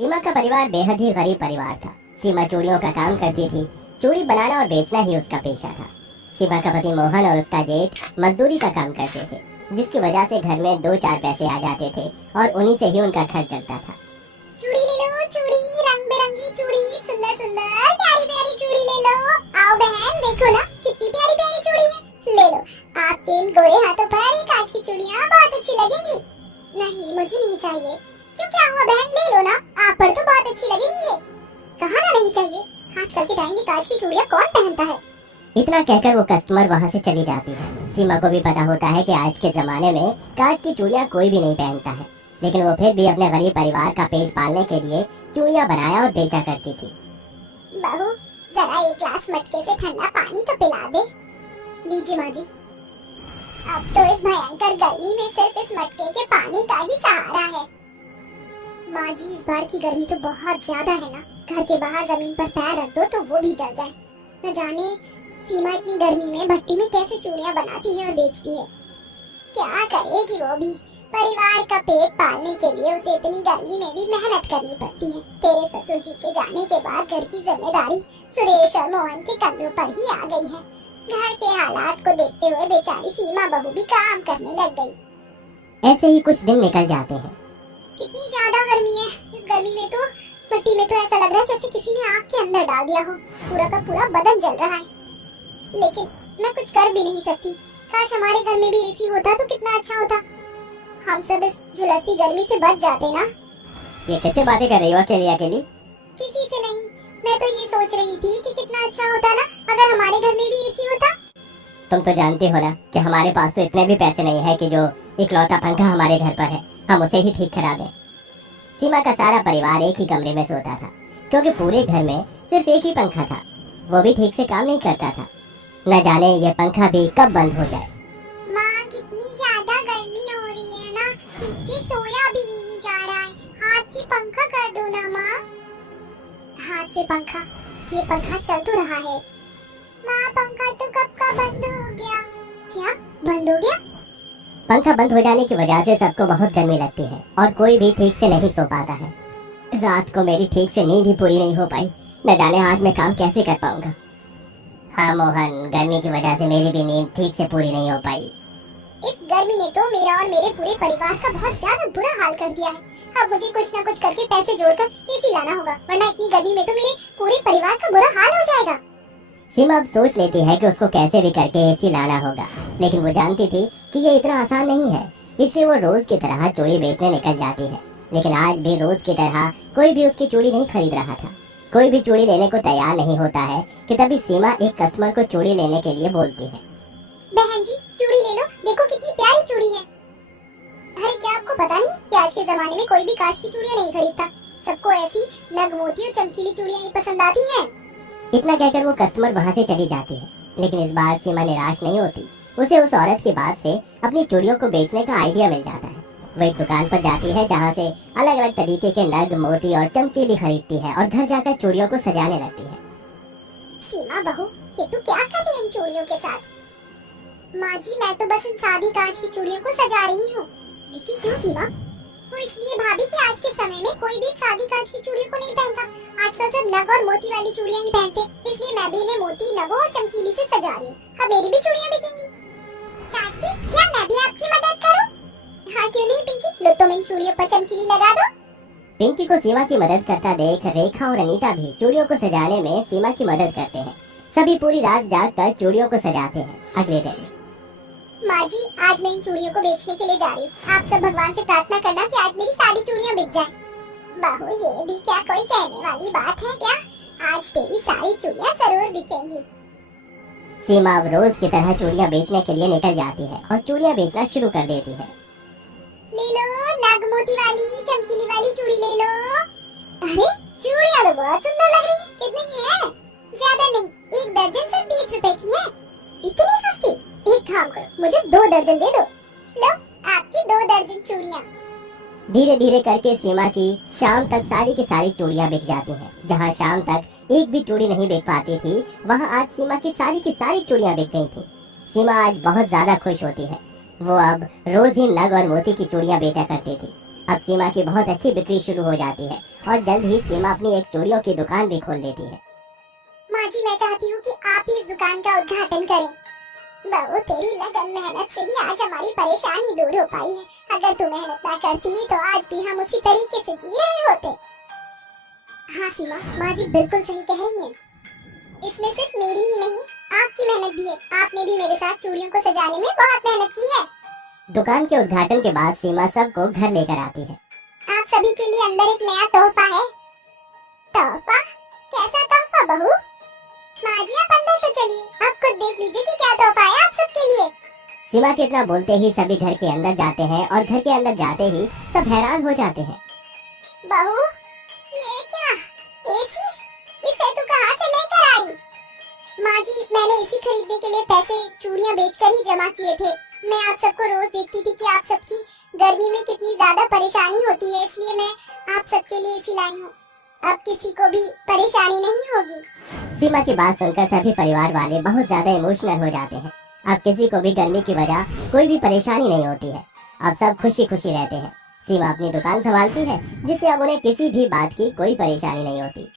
सीमा का परिवार बेहद ही गरीब परिवार था। सीमा चूड़ियों का काम करती थी। चूड़ी बनाना और बेचना ही उसका पेशा था। सीमा का पति मोहन और उसका जेठ मजदूरी का काम करते थे, जिसकी वजह से घर में 2-4 पैसे आ जाते थे और उन्हीं से ही उनका घर चलता था। चूड़ी ले लो, चूड़ी, रंग बिरंगी चूड़ी, सुंदर सुंदर प्यारी प्यारी चूड़ी ले लो। आओ बहन, देखो ना कितनी प्यारी प्यारी चूड़ी है। ले लो, आपके इन गोरे हाथों पर ये कांच की चूड़ियां बहुत अच्छी लगेंगी। नहीं, मुझे नहीं चाहिए। क्यों, क्या हुआ बहन, ले लो ना, आप पर तो बहुत अच्छी लगेंगी ये। कहाँ ना नहीं चाहिए, आजकल के टाइम में कांच की चूड़ियां कौन पहनता है। इतना कहकर वो कस्टमर वहाँ से चली जाती है। सीमा को भी पता होता है कि आज के जमाने में कांच की चूड़ियां कोई भी नहीं पहनता है, लेकिन वो फिर भी अपने गरीब परिवार का पेट पालने के लिए चूड़ियां बनाया और बेचा करती थी। बहू, जरा एक ग्लास मटके से ठंडा पानी तो पिला दे। लीजिए माँ जी। अब तो इस भयंकर गर्मी में सिर्फ इस मटके के पानी का ही सहारा है। माँ जी, इस बार की गर्मी तो बहुत ज्यादा है ना, घर के बाहर जमीन पर पैर रख दो तो वो भी जल जाए। न जाने सीमा इतनी गर्मी में भट्टी में कैसे चूड़ियां बनाती है और बेचती है। क्या करेगी वो भी, परिवार का पेट पालने के लिए उसे इतनी गर्मी में भी मेहनत करनी पड़ती है। तेरे ससुर जी के जाने के बाद घर की जिम्मेदारी सुरेश और मोहन के कंधों पर ही आ गई है। घर के हालात को देखते हुए बेचारी सीमा बहू भी काम करने लग गई। ऐसे ही कुछ दिन निकल जाते हैं। कितनी ज्यादा गर्मी है। इस गर्मी में तो भट्टी में तो ऐसा लग रहा है जैसे किसी ने आग के अंदर डाल दिया हो। पूरा का पूरा बदन जल रहा है, लेकिन मैं कुछ कर भी नहीं सकती। काश हमारे घर में भी एसी होता तो कितना अच्छा होता। हम सब इस झुलसती गर्मी से बच जाते ना। ये कैसे बातें कर रही हो अकेली अकेली? किसी से नहीं, मैं तो ये सोच रही थी कि कितना अच्छा होता ना अगर हमारे घर में भी एसी होता। तुम तो जानती हो ना कि हमारे पास तो इतने भी पैसे नहीं है कि जो इकलौता पंखा हमारे घर पर है हम उसे ही ठीक करा दें। सीमा का सारा परिवार एक ही कमरे में सोता था, क्योंकि पूरे घर में सिर्फ एक ही पंखा था। वो भी ठीक से काम नहीं करता था। न जाने ये पंखा भी कब बंद हो जाए। माँ, कितनी ज्यादा गर्मी हो रही है ना, ठीक से सोया भी नहीं जा रहा है। हाथ से पंखा कर दो ना माँ। हाथ से पंखा? ये पंखा चल तो रहा है। माँ, पंखा तो कब का बंद हो गया। क्या बंद हो गया? पंखा बंद हो जाने की वजह से सबको बहुत गर्मी लगती है और कोई भी ठीक से नहीं सो पाता है। रात को मेरी ठीक से नींद ही पूरी नहीं हो पाई। न जाने आज मैं काम कैसे कर पाऊंगा। हाँ मोहन, गर्मी की वजह से मेरी भी नींद ठीक से पूरी नहीं हो पाई। इस गर्मी ने तो मेरा और मेरे पूरे परिवार का बहुत ज्यादा बुरा हाल कर दिया है। अब मुझे कुछ न कुछ करके पैसे जोड़कर एसी लाना होगा, वरना इतनी गर्मी में तो मेरे पूरे परिवार का बुरा हाल हो जाएगा। सीमा अब सोच लेती है कि उसको कैसे भी करके एसी लाना होगा, लेकिन वो जानती थी कि ये इतना आसान नहीं है। इसलिए वो रोज की तरह चूड़ी बेचने निकल जाती है। लेकिन आज भी रोज की तरह कोई भी उसकी चूड़ी नहीं खरीद रहा था। कोई भी चूड़ी लेने को तैयार नहीं होता है कि तभी सीमा एक कस्टमर को चूड़ी लेने के लिए बोलती है। बहन जी, चूड़ी ले लो, देखो कितनी प्यारी चूड़ी है। अरे क्या आपको पता नहीं कि आज के जमाने में कोई भी कांच की चूड़ियां नहीं खरीदता। सबको ऐसी नग मोती और चमकीली चूड़ियां ही पसंद आती हैं। इतना कहकर वो कस्टमर वहाँ से चली जाती है, लेकिन इस बार सीमा निराश नहीं होती। उसे उस औरत की बात से अपनी चूड़ियों को बेचने का आइडिया मिल जाता है। वो एक दुकान पर जाती है जहाँ से अलग अलग तरीके के नग मोती और चमकीली खरीदती है और घर जाकर चूड़ियों को सजाने लगती है। सीमा बहू, ये तू क्या कर रही है इन चूड़ियों के साथ? माँ जी, मैं तो बस इन सादी कांच की चूड़ियों को सजा रही हूँ। लेकिन क्यों सीमा? वो इसलिए भाभी कि आज के समय में कोई भी सादी कांच की चूड़ियों को नहीं पहनता। आजकल सब नग और मोती वाली चूड़ियां ही पहनते, इसलिए मैं भी इन्हें मोती, नगों और चमकीली से सजा रही हूँ। अब मेरी भी चूड़ियां बिकेंगी। चाची, क्या मैं भी आपकी मदद करूँ? हाँ क्यों नहीं पिंकी, लो तुम इन चूड़ियों पर चमकीली लगा दो। पिंकी को सीमा की मदद करता देख रेखा और अनीता भी चूड़ियों को सजाने में सीमा की मदद करते हैं। सभी पूरी रात जाग कर चूड़ियों को सजाते हैं। अगले दिन माँ जी, आज मैं इन चूड़ियों को बेचने के लिए जा रही हूँ। आप सब भगवान से प्रार्थना करना कि आज मेरी सारी चूड़ियाँ बिक जाएं। बहू, ये भी क्या कोई कहने वाली बात है क्या? आज तेरी सारी चूड़ियाँ जरूर बिकेंगी। सीमा अब रोज की तरह चूड़ियाँ बेचने के लिए निकल जाती है और चूड़ियाँ बेचना शुरू कर देती है। ले लो, नग मोती वाली चमकीली वाली चूड़ी ले लो। अरे चूड़ियाँ तो बहुत सुंदर लग रही है। कितने की है? ज्यादा नहीं, एक दर्जन सिर्फ 20 रुपए की है। इतनी सस्ती? एक काम करो, मुझे 2 दर्जन दे दो। लो, आपकी 2 दर्जन चूड़ियाँ। धीरे धीरे करके सीमा की शाम तक सारी की सारी चूड़ियाँ बिक जाती हैं। जहाँ शाम तक एक भी चूड़ी नहीं बिक पाती थी, वहाँ आज सीमा की सारी चूड़ियाँ बिक गई थी। सीमा आज बहुत ज्यादा खुश होती है। वो अब रोज ही नग और मोती की चूड़ियाँ बेचा करती थी। अब सीमा की बहुत अच्छी बिक्री शुरू हो जाती है और जल्द ही सीमा अपनी एक चूड़ियों की दुकान भी खोल लेती है। माँ जी, मैं चाहती हूँ कि आप ही इस दुकान का उद्घाटन करें। बहू, तेरी लगन मेहनत से ही आज हमारी परेशानी दूर हो पाई है। अगर तू मेहनत ना करती तो आज भी हम उसी तरीके से जी रहे होते। हाँ सीमा, माँ जी बिल्कुल सही कह रही हैं। इसमें सिर्फ मेरी ही नहीं, आपकी मेहनत भी है। आपने भी मेरे साथ चूड़ियों को सजाने में बहुत मेहनत की है। दुकान के उद्घाटन के बाद सीमा सबको घर लेकर आती है। आप सभी के लिए अंदर एक नया तोहफा है। तोहफा? कैसा तोहफा बहू? माँ जी आप अंदर तो चलिए, आप खुद देख लीजिए कि क्या तोहफा है आप सबके लिए। सीमा के इतना बोलते ही सभी घर के अंदर जाते हैं और घर के अंदर जाते ही सब हैरान हो जाते हैं। बहू, ये क्या? एसी? इसे तू कहाँ से लेकर आई? माँ जी, मैंने एसी खरीदने के लिए पैसे चूड़ियाँ बेचकर ही जमा किए थे। मैं आप सबको रोज देखती थी कि आप सबकी गर्मी में कितनी ज्यादा परेशानी होती है, इसलिए मैं आप सबके लिए एसी लाई हूँ। अब किसी को भी परेशानी नहीं होगी। सीमा की बात सुनकर सभी परिवार वाले बहुत ज्यादा इमोशनल हो जाते हैं। अब किसी को भी गर्मी की वजह कोई भी परेशानी नहीं होती है। अब सब खुशी खुशी रहते हैं। सीमा अपनी दुकान संभालती है, जिससे अब उन्हें किसी भी बात की कोई परेशानी नहीं होती।